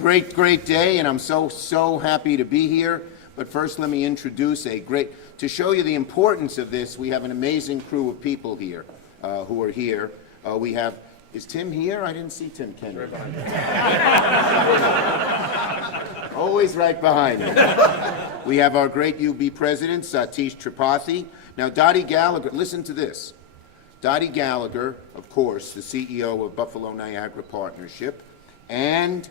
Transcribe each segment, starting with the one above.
Great day, and I'm so happy to be here. But first, let me introduce to show you the importance of this, we have an amazing crew of people here who are here. Is Tim here? I didn't see Tim Kennedy. Always right behind me. We have our great UB president, Satish Tripathi. Now, Dottie Gallagher, listen to this. Dottie Gallagher, of course, the CEO of Buffalo-Niagara Partnership, and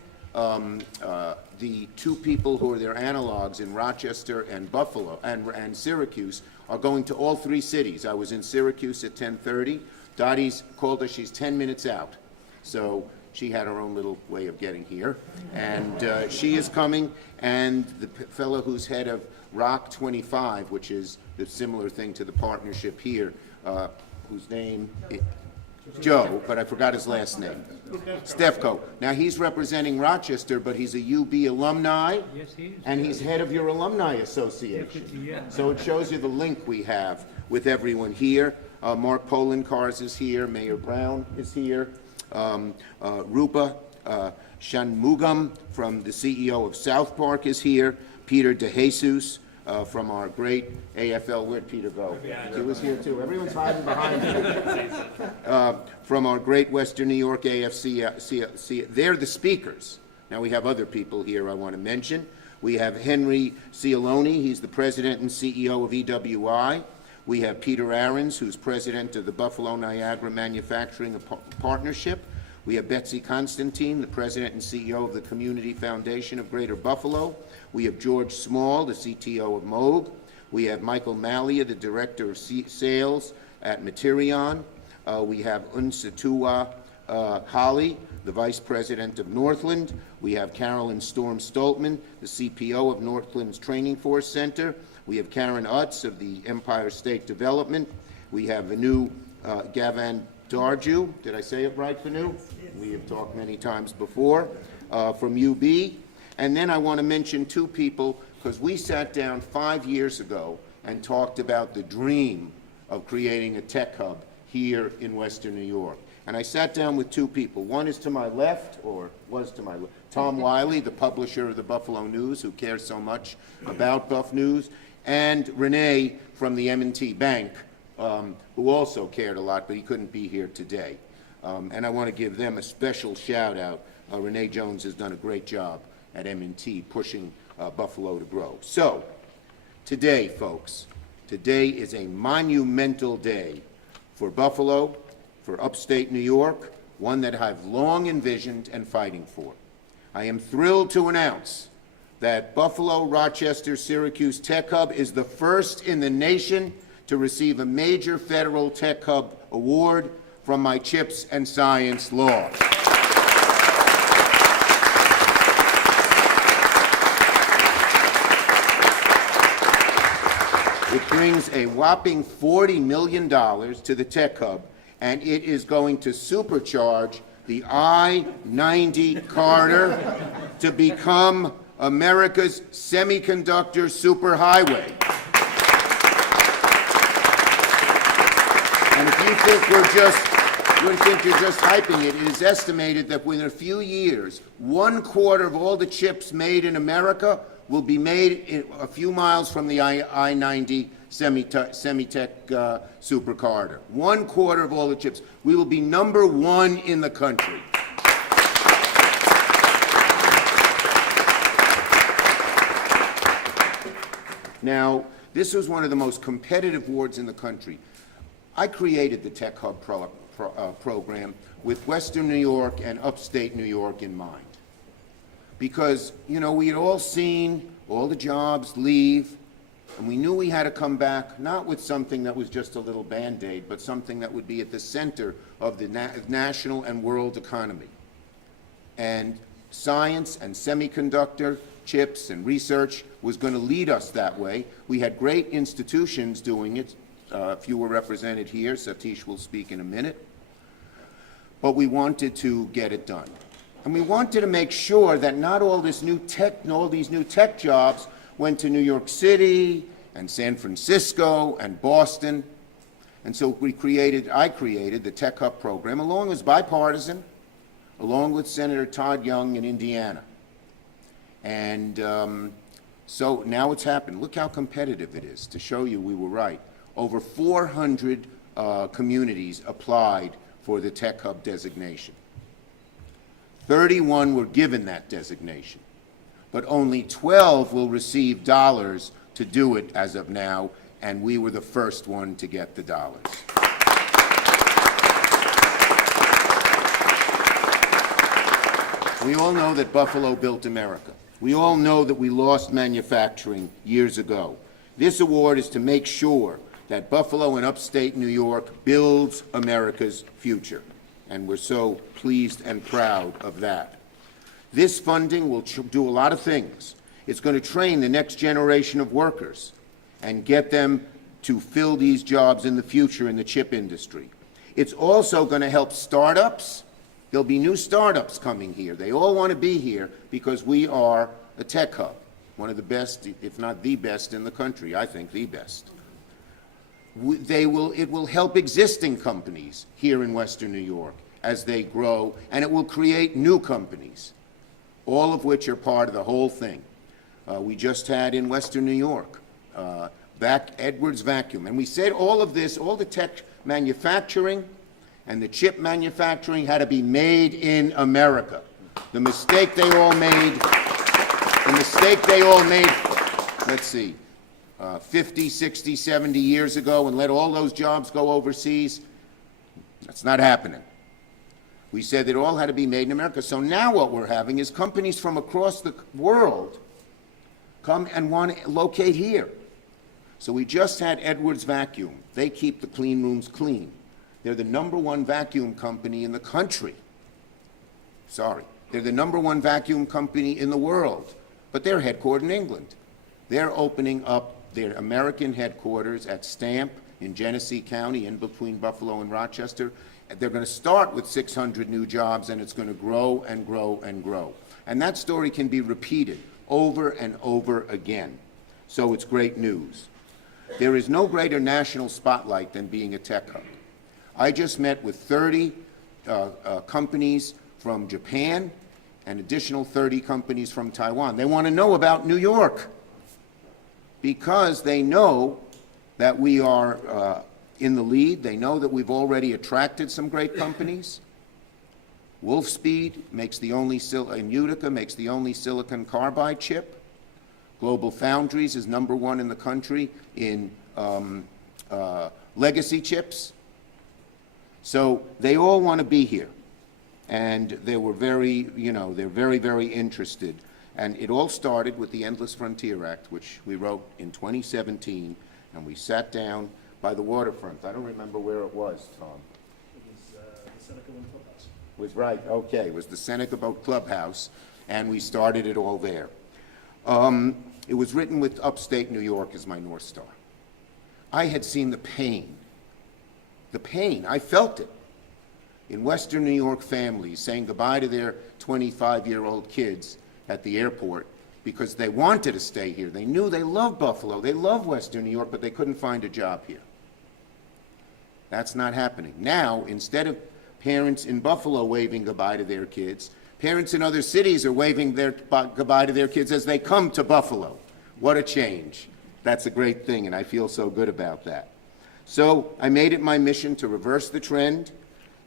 the two people who are their analogs in Rochester and Buffalo and Syracuse are going to all three cities. I was in Syracuse at 10:30. Dottie's called us, she's 10 minutes out. So she had her own little way of getting here. And she is coming, and the fellow who's head of Rock 25, which is the similar thing to the partnership here, whose name is Joe, but I forgot his last name. Stefko. Now he's representing Rochester, but he's a UB alumni, yes, he is. And he's head of your alumni association. Yeah. So it shows you the link we have with everyone here. Mark Polencars is here. Mayor Brown is here. Rupa Shanmugam from the CEO of South Park is here. Peter DeJesus from our great AFL, where'd Peter go? He was here too. Everyone's hiding behind him. From our great Western New York AFC, they're the speakers. Now we have other people here I want to mention. We have Henry Cialone, he's the president and CEO of EWI. We have Peter Ahrens, who's president of the Buffalo-Niagara Manufacturing Partnership. We have Betsy Constantine, the president and CEO of the Community Foundation of Greater Buffalo. We have George Small, the CTO of Moog. We have Michael Malia, the director of sales at Materion. We have Unsatua Holly, the vice president of Northland. We have Carolyn Storm Stoltman, the CPO of Northland's Training Force Center. We have Karen Utz of the Empire State Development. We have Vanu Gavan Darju. Did I say it right, Vanu? We have talked many times before from UB. And then I want to mention two people, because we sat down 5 years ago and talked about the dream of creating a tech hub here in Western New York. And I sat down with two people. One is to my left, or was to my left, Tom Wiley, the publisher of the Buffalo News, who cares so much about Buff News, and Renee from the M&T Bank, who also cared a lot, but he couldn't be here today. And I want to give them a special shout out. Renee Jones has done a great job at M&T pushing Buffalo to grow. So today, folks, today is a monumental day for Buffalo, for upstate New York, one that I've long envisioned and fighting for. I am thrilled to announce that Buffalo, Rochester, Syracuse Tech Hub is the first in the nation to receive a major federal Tech Hub award from my CHIPS and Science law. It brings a whopping $40 million to the Tech Hub, and it is going to supercharge the I-90 corridor to become America's semiconductor superhighway. And if you think you're just hyping it, it is estimated that within a few years, 1/4 of all the chips made in America will be made a few miles from the I-90 Semitech super corridor. 1/4 of all the chips. We will be #1 in the country. Now, this was one of the most competitive awards in the country. I created the Tech Hub program with Western New York and upstate New York in mind. Because, you know, we had all seen all the jobs leave, and we knew we had to come back, not with something that was just a little Band-Aid, but something that would be at the center of the national and world economy. And science and semiconductor chips and research was going to lead us that way. We had great institutions doing it. A few were represented here. Satish will speak in a minute. But we wanted to get it done. And we wanted to make sure that not all this new tech, all these new tech jobs went to New York City and San Francisco and Boston. And so I created the Tech Hub program, along with bipartisan, along with Senator Todd Young in Indiana. And so now it's happened. Look how competitive it is, to show you we were right. Over 400 communities applied for the Tech Hub designation. 31 were given that designation, but only 12 will receive dollars to do it as of now, and we were the first one to get the dollars. We all know that Buffalo built America. We all know that we lost manufacturing years ago. This award is to make sure that Buffalo and upstate New York builds America's future, and we're so pleased and proud of that. This funding will do a lot of things. It's going to train the next generation of workers and get them to fill these jobs in the future in the chip industry. It's also going to help startups. There'll be new startups coming here. They all want to be here because we are a tech hub, one of the best, if not the best in the country, I think the best. It will help existing companies here in Western New York as they grow, and it will create new companies, all of which are part of the whole thing. We just had in Western New York, Edwards Vacuum, and we said all of this, all the tech manufacturing and the chip manufacturing had to be made in America. The mistake they all made, let's see, 50, 60, 70 years ago and let all those jobs go overseas, that's not happening. We said that it all had to be made in America. So now what we're having is companies from across the world come and want to locate here. So we just had Edwards Vacuum. They keep the clean rooms clean. They're the #1 vacuum company in the country. Sorry. They're the #1 vacuum company in the world, but they're headquartered in England. They're opening up their American headquarters at Stamp in Genesee County, in between Buffalo and Rochester. They're going to start with 600 new jobs, and it's going to grow and grow and grow. And that story can be repeated over and over again. So it's great news. There is no greater national spotlight than being a tech hub. I just met with 30 companies from Japan and additional 30 companies from Taiwan. They want to know about New York because they know that we are in the lead. They know that we've already attracted some great companies. Wolfspeed makes the only, in Utica, makes the only silicon carbide chip. Global Foundries is #1 in the country in legacy chips. So they all want to be here. And they were very, they're very, very interested. And it all started with the Endless Frontier Act, which we wrote in 2017, and we sat down by the waterfront. I don't remember where it was, Tom. It was the Seneca Boat Clubhouse. Was right, okay. It was the Seneca Boat Clubhouse, and we started it all there. It was written with upstate New York as my North Star. I had seen the pain. I felt it in Western New York families saying goodbye to their 25-year-old kids at the airport because they wanted to stay here. They knew they loved Buffalo, they loved Western New York, but they couldn't find a job here. That's not happening. Now, instead of parents in Buffalo waving goodbye to their kids, parents in other cities are waving goodbye to their kids as they come to Buffalo. What a change. That's a great thing, and I feel so good about that. So I made it my mission to reverse the trend.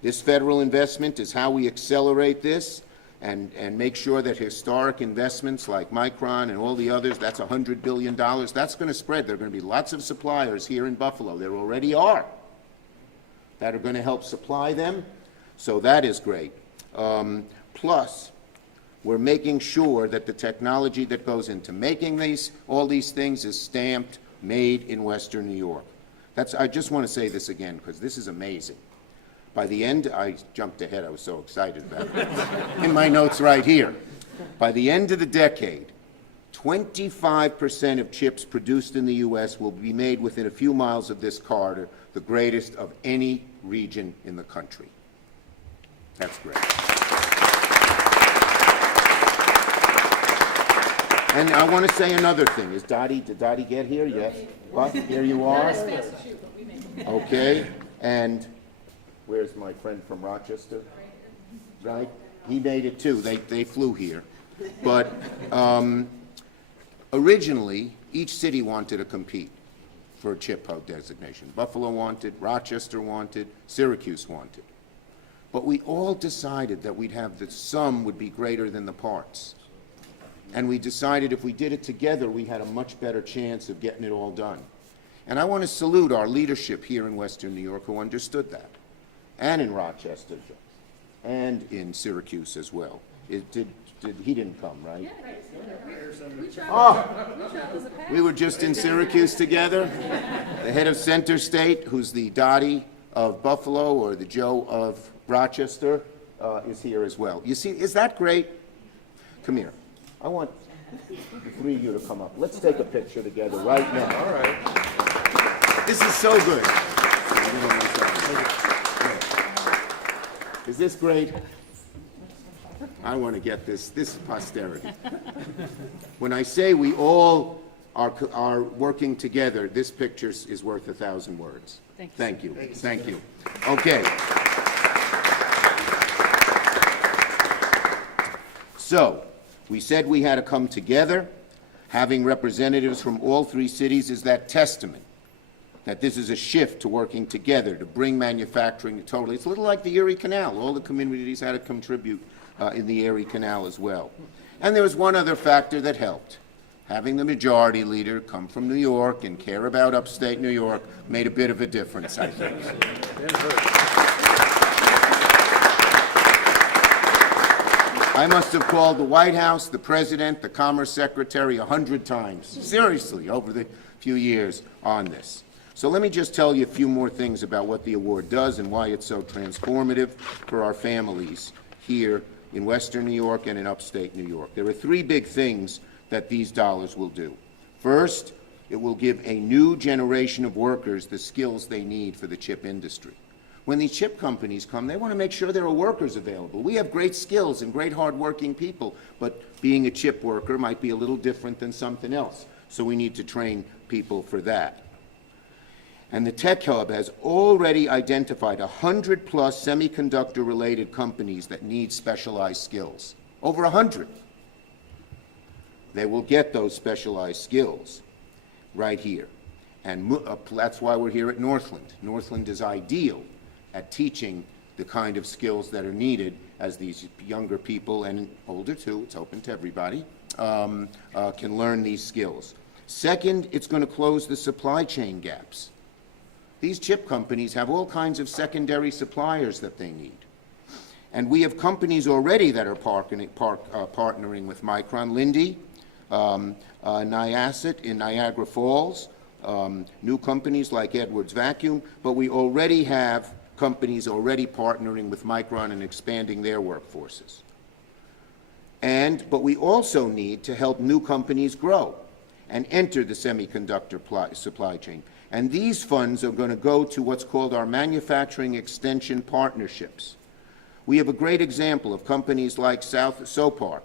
This federal investment is how we accelerate this and make sure that historic investments like Micron and all the others, that's $100 billion, that's going to spread. There are going to be lots of suppliers here in Buffalo. There already are that are going to help supply them, so that is great. Plus, we're making sure that the technology that goes into making all these things is stamped, made in Western New York. I just want to say this again because this is amazing. By the end, I jumped ahead, I was so excited about it. In my notes right here. By the end of the decade, 25% of chips produced in the U.S. will be made within a few miles of this corridor, the greatest of any region in the country. That's great. And I want to say another thing. Did Dottie get here? Yes. What? Here you are. Okay. And where's my friend from Rochester? Right. He made it too. They flew here. But originally, each city wanted to compete for a chip hub designation. Buffalo wanted, Rochester wanted, Syracuse wanted. But we all decided that we'd have the sum would be greater than the parts. And we decided if we did it together, we had a much better chance of getting it all done. And I want to salute our leadership here in Western New York who understood that, and in Rochester, and in Syracuse as well. He didn't come, right? We were just in Syracuse together. The head of Center State, who's the Dottie of Buffalo or the Joe of Rochester, is here as well. You see, is that great? Come here. I want the three of you to come up. Let's take a picture together right now. All right. This is so good. Is this great? I want to get this. This is posterity. When I say we all are working together, this picture is worth 1,000 words. Thank you. Thank you. Okay. So, we said we had to come together. Having representatives from all three cities is that testament that this is a shift to working together to bring manufacturing to totally. It's a little like the Erie Canal. All the communities had to contribute in the Erie Canal as well. And there was one other factor that helped. Having the majority leader come from New York and care about upstate New York made a bit of a difference, I think. I must have called the White House, the President, the Commerce Secretary 100 times, seriously, over the few years on this. So let me just tell you a few more things about what the award does and why it's so transformative for our families here in Western New York and in upstate New York. There are three big things that these dollars will do. First, it will give a new generation of workers the skills they need for the chip industry. When these chip companies come, they want to make sure there are workers available. We have great skills and great hardworking people, but being a chip worker might be a little different than something else. So we need to train people for that. And the Tech Hub has already identified 100+ semiconductor-related companies that need specialized skills. Over 100. They will get those specialized skills right here. And that's why we're here at Northland. Northland is ideal at teaching the kind of skills that are needed as these younger people, and older too, it's open to everybody, can learn these skills. Second, it's going to close the supply chain gaps. These chip companies have all kinds of secondary suppliers that they need. And we have companies already that are partnering with Micron, Linde, NYS in Niagara Falls, new companies like Edwards Vacuum, but we already have companies already partnering with Micron and expanding their workforces. But we also need to help new companies grow and enter the semiconductor supply chain. And these funds are going to go to what's called our manufacturing extension partnerships. We have a great example of companies like SoPark,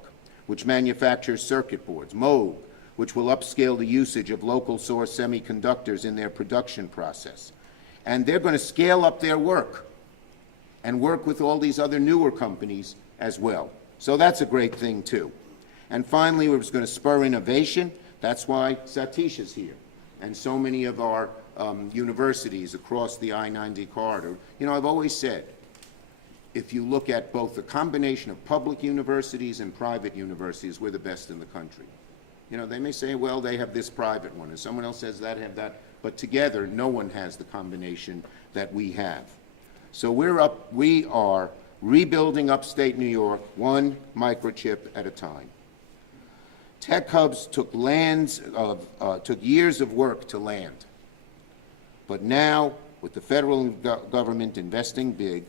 which manufactures circuit boards, Moog, which will upscale the usage of local source semiconductors in their production process. And they're going to scale up their work and work with all these other newer companies as well. So that's a great thing too. And finally, we're just going to spur innovation. That's why Satish is here. And so many of our universities across the I-90 corridor. You know, I've always said, if you look at both the combination of public universities and private universities, we're the best in the country. You know, they may say, well, they have this private one, and someone else says that, have that, but together, no one has the combination that we have. So we are rebuilding upstate New York, one microchip at a time. Tech hubs took years of work to land. But now, with the federal government investing big,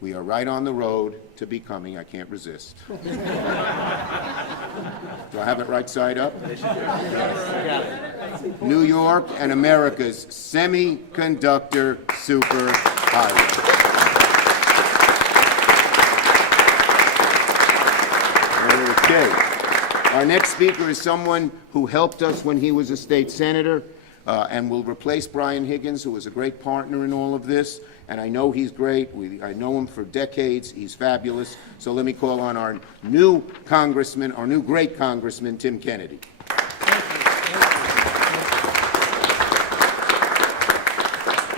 we are right on the road to becoming, I can't resist. Do I have it right side up? Yes. New York and America's semiconductor superhighway. Okay. Our next speaker is someone who helped us when he was a state senator, and will replace Brian Higgins, who was a great partner in all of this. And I know he's great. I know him for decades. He's fabulous. So let me call on our new congressman, our new great congressman, Tim Kennedy.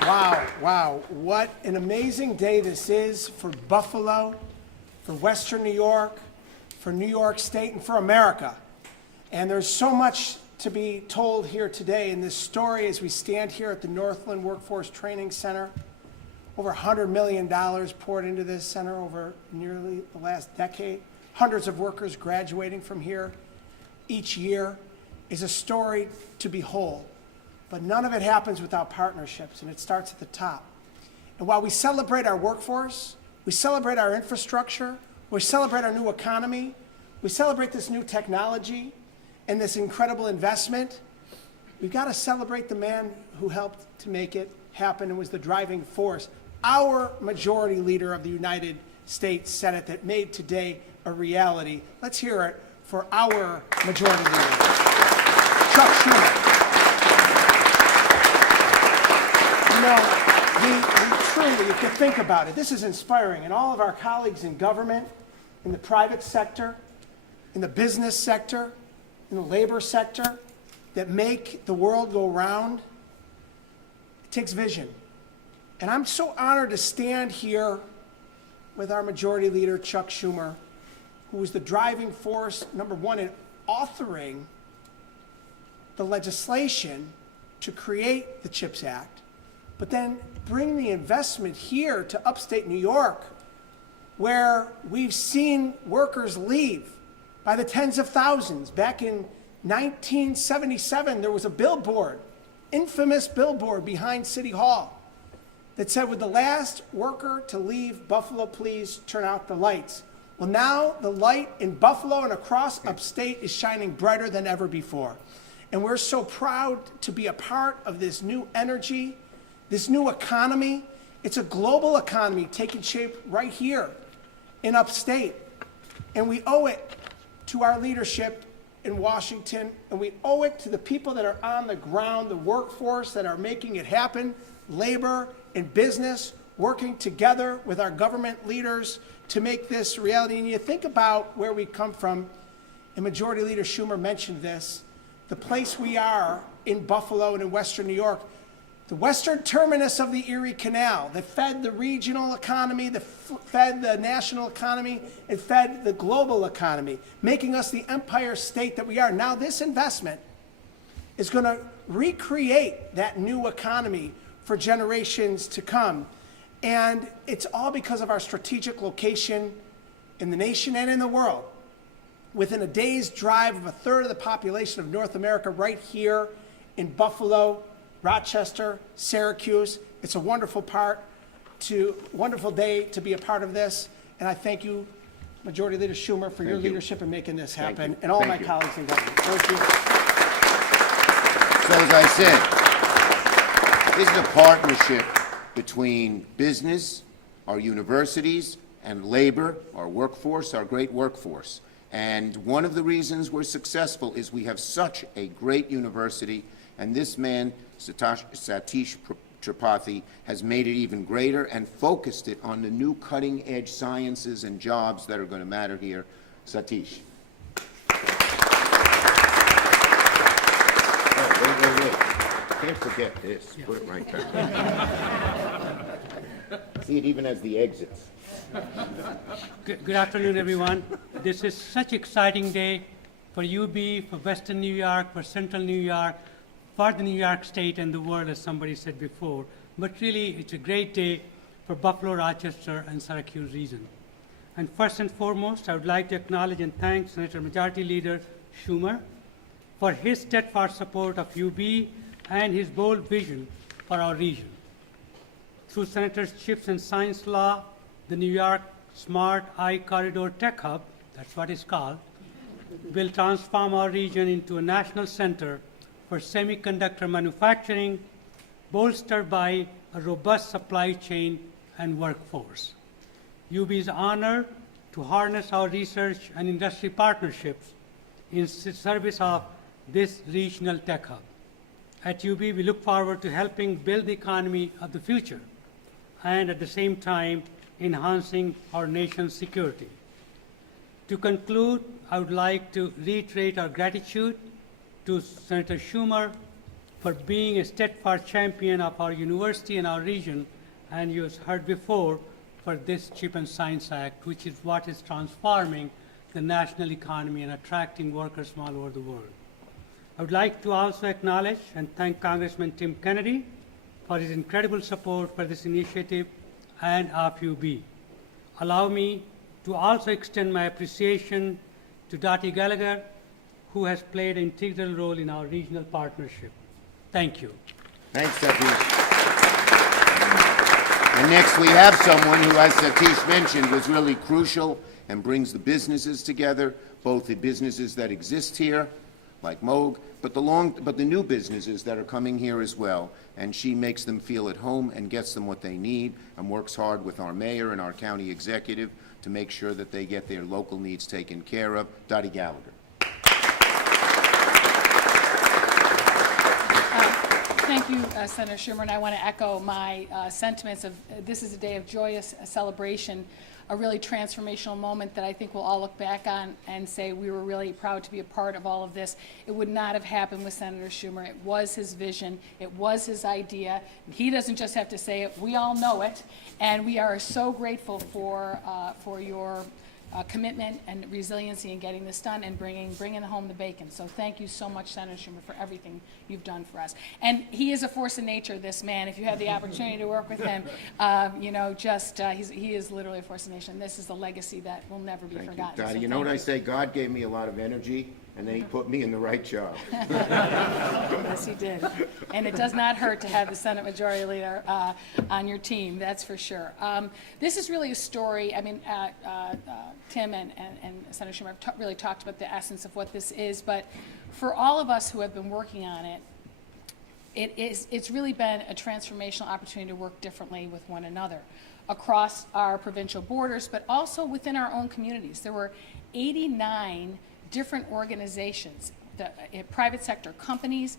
Wow, wow. What an amazing day this is for Buffalo, for Western New York, for New York State, and for America. And there's so much to be told here today in this story as we stand here at the Northland Workforce Training Center. Over $100 million poured into this center over nearly the last decade. Hundreds of workers graduating from here each year is a story to behold. But none of it happens without partnerships, and it starts at the top. And while we celebrate our workforce, we celebrate our infrastructure, we celebrate our new economy, we celebrate this new technology and this incredible investment, we've got to celebrate the man who helped to make it happen and was the driving force. Our majority leader of the United States Senate that made today a reality. Let's hear it for our majority leader, Chuck Schumer. You know, truly, if you think about it, this is inspiring. And all of our colleagues in government, in the private sector, in the business sector, in the labor sector, that make the world go round, it takes vision. And I'm so honored to stand here with our majority leader, Chuck Schumer, who was the driving force, number one, in authoring the legislation to create the CHIPS Act, but then bring the investment here to upstate New York, where we've seen workers leave by the tens of thousands. Back in 1977, there was a billboard, infamous billboard behind City Hall, that said, "Would the last worker to leave Buffalo please turn out the lights?" Well, now the light in Buffalo and across upstate is shining brighter than ever before. And we're so proud to be a part of this new energy, this new economy. It's a global economy taking shape right here in upstate. And we owe it to our leadership in Washington, and we owe it to the people that are on the ground, the workforce that are making it happen, labor and business, working together with our government leaders to make this reality. And you think about where we come from, and Majority Leader Schumer mentioned this, the place we are in Buffalo and in Western New York, the western terminus of the Erie Canal that fed the regional economy, that fed the national economy, and fed the global economy, making us the empire state that we are. Now this investment is going to recreate that new economy for generations to come. And it's all because of our strategic location in the nation and in the world. Within a day's drive of a third of the population of North America, right here in Buffalo, Rochester, Syracuse. It's a wonderful day to be a part of this. And I thank you, Majority Leader Schumer, for your leadership in making this happen, and all my colleagues in government. Thank you. So as I said, this is a partnership between business, our universities, and labor, our workforce, our great workforce. And one of the reasons we're successful is we have such a great university, and this man, Satish Tripathi, has made it even greater and focused it on the new cutting-edge sciences and jobs that are going to matter here. Satish. Wait. Can't forget this. Yeah. Put it right back. See, it even has the exits. Good afternoon, everyone. This is such an exciting day for UB, for Western New York, for Central New York, for the New York State and the world, as somebody said before. But really, it's a great day for Buffalo, Rochester, and Syracuse region. And first and foremost, I would like to acknowledge and thank Senator Majority Leader Schumer for his steadfast support of UB and his bold vision for our region. Through Senator's CHIPS and Science Law, the New York Smart I-Corridor Tech Hub, that's what it's called, will transform our region into a national center for semiconductor manufacturing, bolstered by a robust supply chain and workforce. UB is honored to harness our research and industry partnerships in service of this regional tech hub. At UB, we look forward to helping build the economy of the future and at the same time enhancing our nation's security. To conclude, I would like to reiterate our gratitude to Senator Schumer for being a steadfast champion of our university and our region, and you have heard before, for this Chip and Science Act, which is what is transforming the national economy and attracting workers from all over the world. I would like to also acknowledge and thank Congressman Tim Kennedy for his incredible support for this initiative and of UB. Allow me to also extend my appreciation to Dottie Gallagher, who has played an integral role in our regional partnership. Thank you. Thanks, Satish. And next we have someone who, as Satish mentioned, was really crucial and brings the businesses together, both the businesses that exist here, like Moog, but the new businesses that are coming here as well. And she makes them feel at home and gets them what they need and works hard with our mayor and our county executive to make sure that they get their local needs taken care of. Dottie Gallagher. Thank you, Senator Schumer, and I want to echo my sentiments of this is a day of joyous celebration, a really transformational moment that I think we'll all look back on and say we were really proud to be a part of all of this. It would not have happened with Senator Schumer. It was his vision. It was his idea. He doesn't just have to say it. We all know it, and we are so grateful for your commitment and resiliency in getting this done and bringing home the bacon. So thank you so much, Senator Schumer, for everything you've done for us. And he is a force of nature, this man. If you have the opportunity to work with him, he is literally a force of nature. And this is a legacy that will never be forgotten. Thank you, Dottie. So You know what I say? God gave me a lot of energy, and then he put me in the right job. Yes, he did. And it does not hurt to have the Senate Majority Leader on your team, that's for sure. This is really a story, I mean, Tim and Senator Schumer have really talked about the essence of what this is, but for all of us who have been working on it, it's really been a transformational opportunity to work differently with one another across our provincial borders, but also within our own communities. There were 89 different organizations, private sector companies,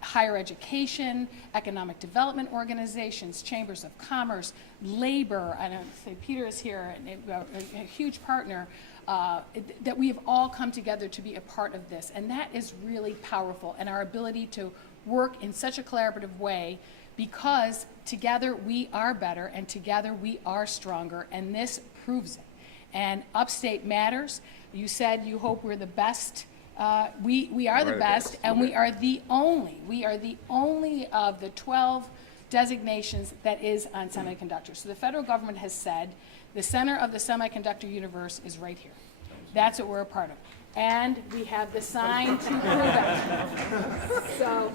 higher education, economic development organizations, chambers of commerce, labor, I don't say Peter is here, a huge partner, that we have all come together to be a part of this. And that is really powerful, and our ability to work in such a collaborative way, because together we are better and together we are stronger, and this proves it. And upstate matters. You said you hope we're the best. We are the best, and we are the only of the 12 designations that is on semiconductors. So the federal government has said the center of the semiconductor universe is right here. That's what we're a part of. And we have the sign to prove it. So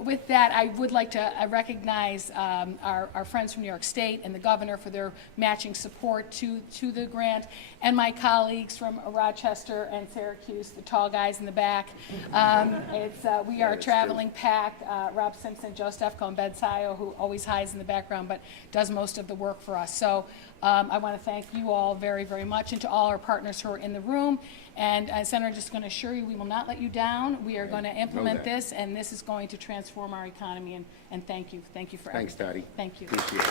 with that, I would like to recognize our friends from New York State and the governor for their matching support to the grant, and my colleagues from Rochester and Syracuse, the tall guys in the back. We are a traveling pack. Rob Simpson, Joe Stefko, and Ben Sayo, who always hides in the background but does most of the work for us. So I want to thank you all very, very much, and to all our partners who are in the room. And Senator, I'm just going to assure you we will not let you down. We are going to implement this, and this is going to transform our economy. And thank you. Thank you for Thanks, everything. Dottie. Thank you. Appreciate it.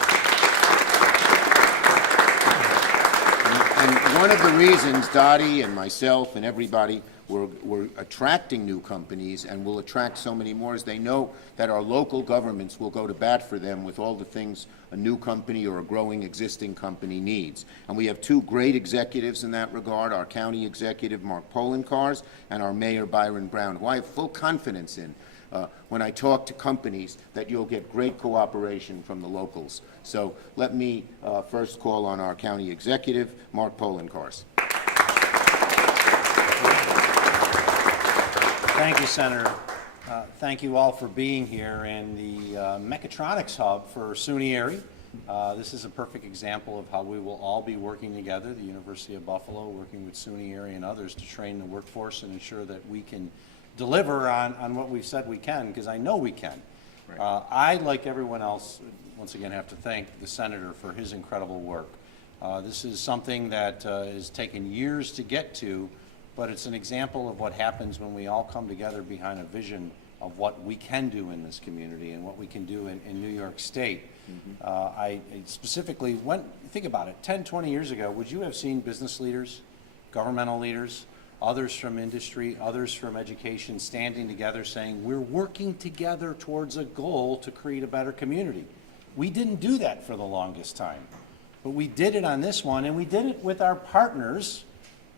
And one of the reasons Dottie and myself and everybody we're attracting new companies and will attract so many more is they know that our local governments will go to bat for them with all the things a new company or a growing existing company needs. And we have two great executives in that regard, our county executive, Mark Polenkars, and our mayor, Byron Brown, who I have full confidence in when I talk to companies that you'll get great cooperation from the locals. So let me first call on our county executive, Mark Polenkars. Thank you, Senator. Thank you all for being here, and the Mechatronics Hub for SUNY Erie. This is a perfect example of how we will all be working together, the University of Buffalo working with SUNY Erie and others to train the workforce and ensure that we can deliver on what we've said we can, because I know we can. Right. I, like everyone else, once again have to thank the Senator for his incredible work. This is something that has taken years to get to, but it's an example of what happens when we all come together behind a vision of what we can do in this community and what we can do in New York State. I specifically, think about it, 10, 20 years ago, would you have seen business leaders, governmental leaders, others from industry, others from education standing together saying, we're working together towards a goal to create a better community? We didn't do that for the longest time, but we did it on this one, and we did it with our partners,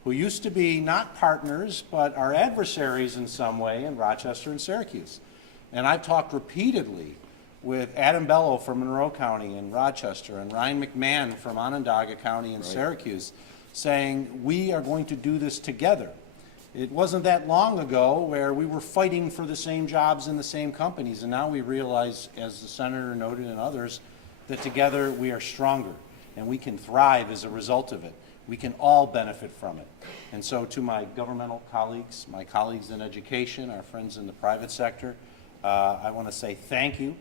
who used to be not partners, but our adversaries in some way in Rochester and Syracuse. And I've talked repeatedly with Adam Bello from Monroe County in Rochester and Ryan McMahon from Onondaga County in Syracuse, saying we are going to do this together. It wasn't that long ago where we were fighting for the same jobs in the same companies, and now we realize, as the Senator noted and others, that together we are stronger and we can thrive as a result of it. We can all benefit from it. And so to my governmental colleagues, my colleagues in education, our friends in the private sector, I want to say thank you.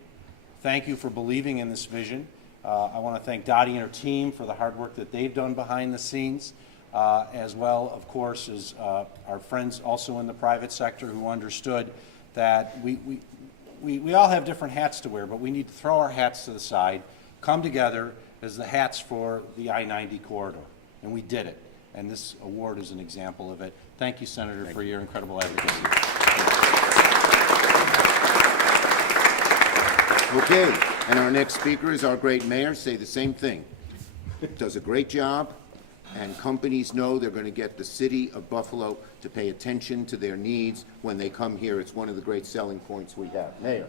Thank you for believing in this vision. I want to thank Dottie and her team for the hard work that they've done behind the scenes, as well, of course, as our friends also in the private sector who understood that we all have different hats to wear, but we need to throw our hats to the side, come together as the hats for the I-90 corridor. And we did it. And this award is an example of it. Thank you, Senator, for your incredible advocacy. Okay, and our next speaker is our great mayor. Say the same thing. Does a great job, and companies know they're going to get the city of Buffalo to pay attention to their needs when they come here. It's one of the great selling points we have. Mayor.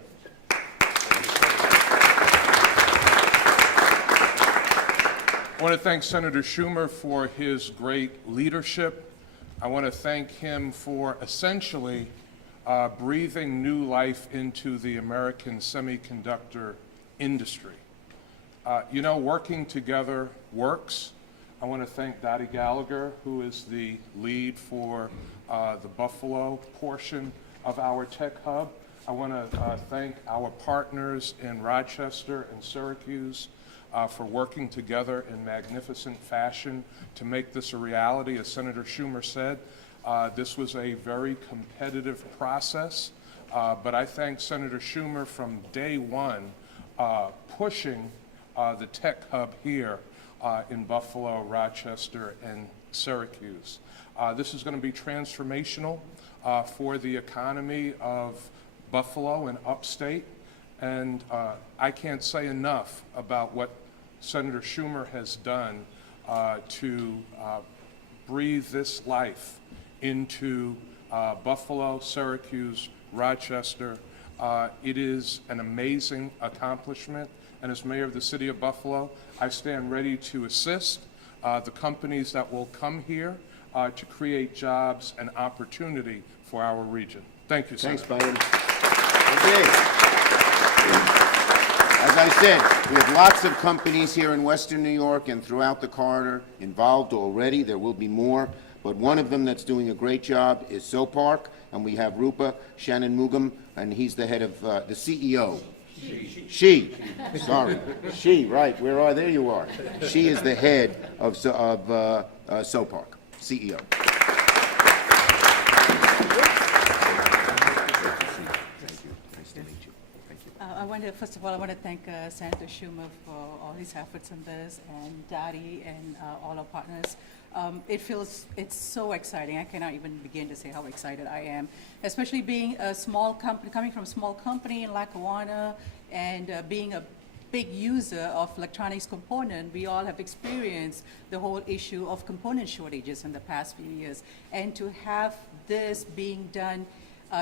I want to thank Senator Schumer for his great leadership. I want to thank him for essentially breathing new life into the American semiconductor industry. You know, working together works. I want to thank Dottie Gallagher, who is the lead for the Buffalo portion of our tech hub. I want to thank our partners in Rochester and Syracuse for working together in magnificent fashion to make this a reality. As Senator Schumer said, this was a very competitive process, but I thank Senator Schumer from day one pushing the tech hub here in Buffalo, Rochester, and Syracuse. This is going to be transformational for the economy of Buffalo and upstate, and I can't say enough about what Senator Schumer has done to breathe this life into Buffalo, Syracuse, Rochester. It is an amazing accomplishment, and as mayor of the city of Buffalo, I stand ready to assist the companies that will come here to create jobs and opportunity for our region. Thank you, Senator. Thanks, Biden. Okay. As I said, we have lots of companies here in Western New York and throughout the corridor involved already. There will be more, but one of them that's doing a great job is SoPark, and we have Rupa Shanmugam, and he's the head of the CEO. She, right, where are, there you are. She is the head of SoPark, CEO. First of all, I want to thank Senator Schumer for all his efforts on this, and Dottie and all our partners. It's so exciting. I cannot even begin to say how excited I am, especially being a small company, coming from a small company in Lackawanna, and being a big user of electronics component. We all have experienced the whole issue of component shortages in the past few years, and to have this being done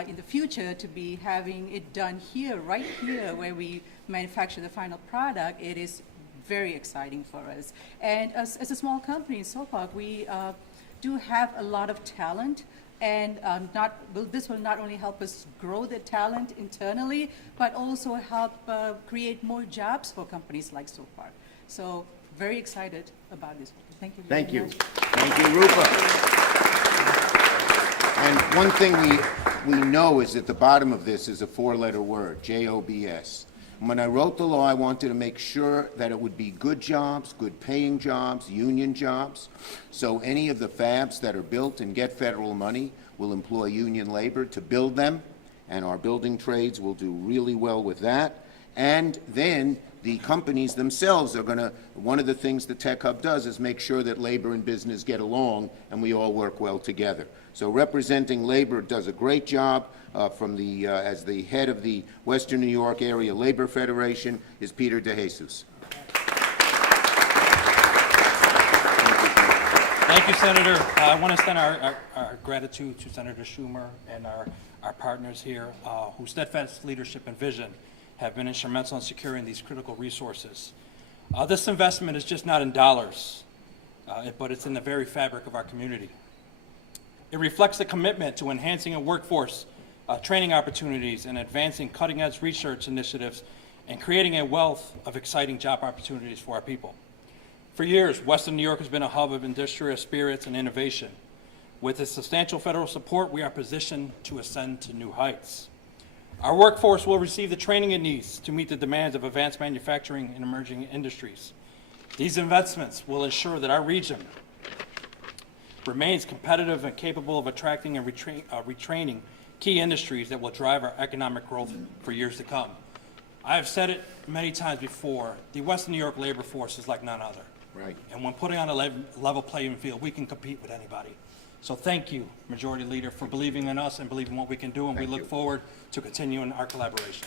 in the future, to be having it done here, right here, where we manufacture the final product, it is very exciting for us. And as a small company in SoPark, we do have a lot of talent, and this will not only help us grow the talent internally, but also help create more jobs for companies like SoPark. So very excited about this. Thank you very much. Thank you, Rupa. And one thing we know is at the bottom of this is a four-letter word, J-O-B-S. When I wrote the law, I wanted to make sure that it would be good jobs, good paying jobs, union jobs. So any of the fabs that are built and get federal money will employ union labor to build them and our building trades will do really well with that. And then the companies themselves are going to, one of the things the Tech Hub does is make sure that labor and business get along and we all work well together. So representing labor does a great job. As the head of the Western New York Area Labor Federation is Peter DeJesus. Thank you, Senator. I want to extend our gratitude to Senator Schumer and our partners here, whose steadfast leadership and vision have been instrumental in securing these critical resources. This investment is just not in dollars, but it's in the very fabric of our community. It reflects a commitment to enhancing a workforce, training opportunities, and advancing cutting-edge research initiatives, and creating a wealth of exciting job opportunities for our people. For years, Western New York has been a hub of industrial spirits and innovation. With its substantial federal support, we are positioned to ascend to new heights. Our workforce will receive the training it needs to meet the demands of advanced manufacturing and emerging industries. These investments will ensure that our region remains competitive and capable of attracting and retraining key industries that will drive our economic growth for years to come. I have said it many times before, the Western New York labor force is like none other. Right. And when putting on a level playing field, we can compete with anybody. So thank you, Majority Leader, for believing in us and believing what we can do, and we look forward to continuing our collaboration.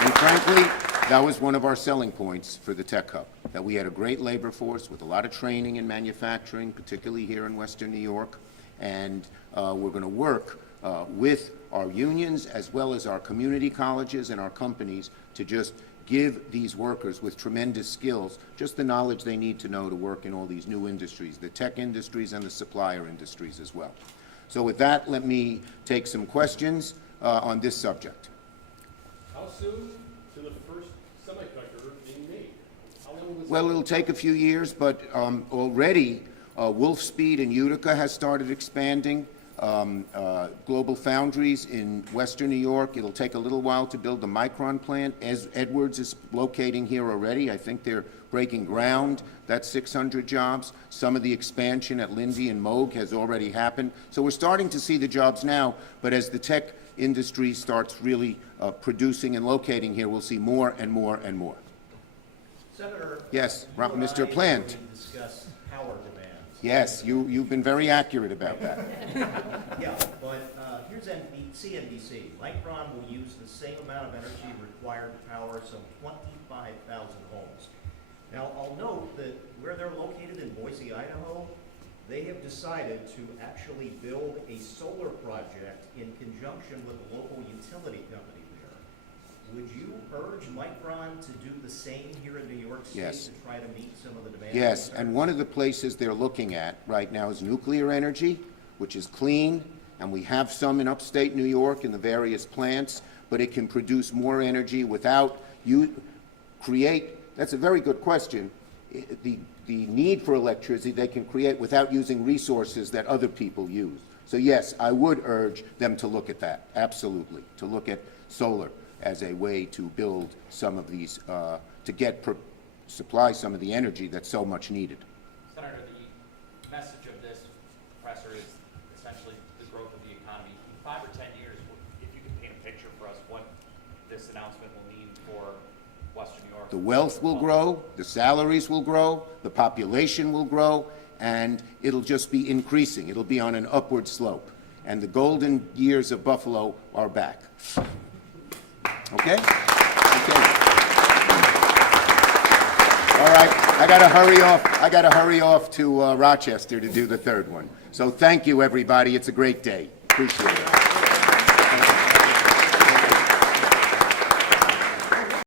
And frankly, that was one of our selling points for the Tech Hub, that we had a great labor force with a lot of training in manufacturing, particularly here in Western New York, and we're going to work with our unions as well as our community colleges and our companies to just give these workers with tremendous skills just the knowledge they need to know to work in all these new industries, the tech industries and the supplier industries as well. So with that, let me take some questions on this subject. How soon to the first semiconductor being made? How long was Well, it'll take a few years, but already Wolf Speed in Utica has started expanding. Global Foundries in Western New York, it'll take a little while to build the Micron plant. As Edwards is locating here already, I think they're breaking ground. That's 600 jobs. Some of the expansion at Lindsay and Moog has already happened. So we're starting to see the jobs now, but as the tech industry starts really producing and locating here, we'll see more and more and more. Senator. Yes, you and Mr. I Plant. discussed power demands. Yes, you've been very accurate about that. Yeah, but here's CNBC. Micron will use the same amount of energy required to power some 25,000 homes. Now, I'll note that where they're located in Boise, Idaho, they have decided to actually build a solar project in conjunction with a local utility company there. Would you urge Micron to do the same here in New York State Yes. to try to meet some of the demands? Yes, and one of the places they're looking at right now is nuclear energy, which is clean, and we have some in upstate New York in the various plants, but it can produce more energy without that's a very good question. The need for electricity they can create without using resources that other people use. So yes, I would urge them to look at that, absolutely, to look at solar as a way to build some of these, supply some of the energy that's so much needed. Senator, the message of this presser is essentially the growth of the economy. In 5 or 10 years, if you could paint a picture for us what this announcement will mean for Western New York. The wealth will grow, the salaries will grow, the population will grow, and it'll just be increasing. It'll be on an upward slope. And the golden years of Buffalo are back. Okay? Okay. All right, I gotta hurry off to Rochester to do the third one. So thank you, everybody. It's a great day. Appreciate it.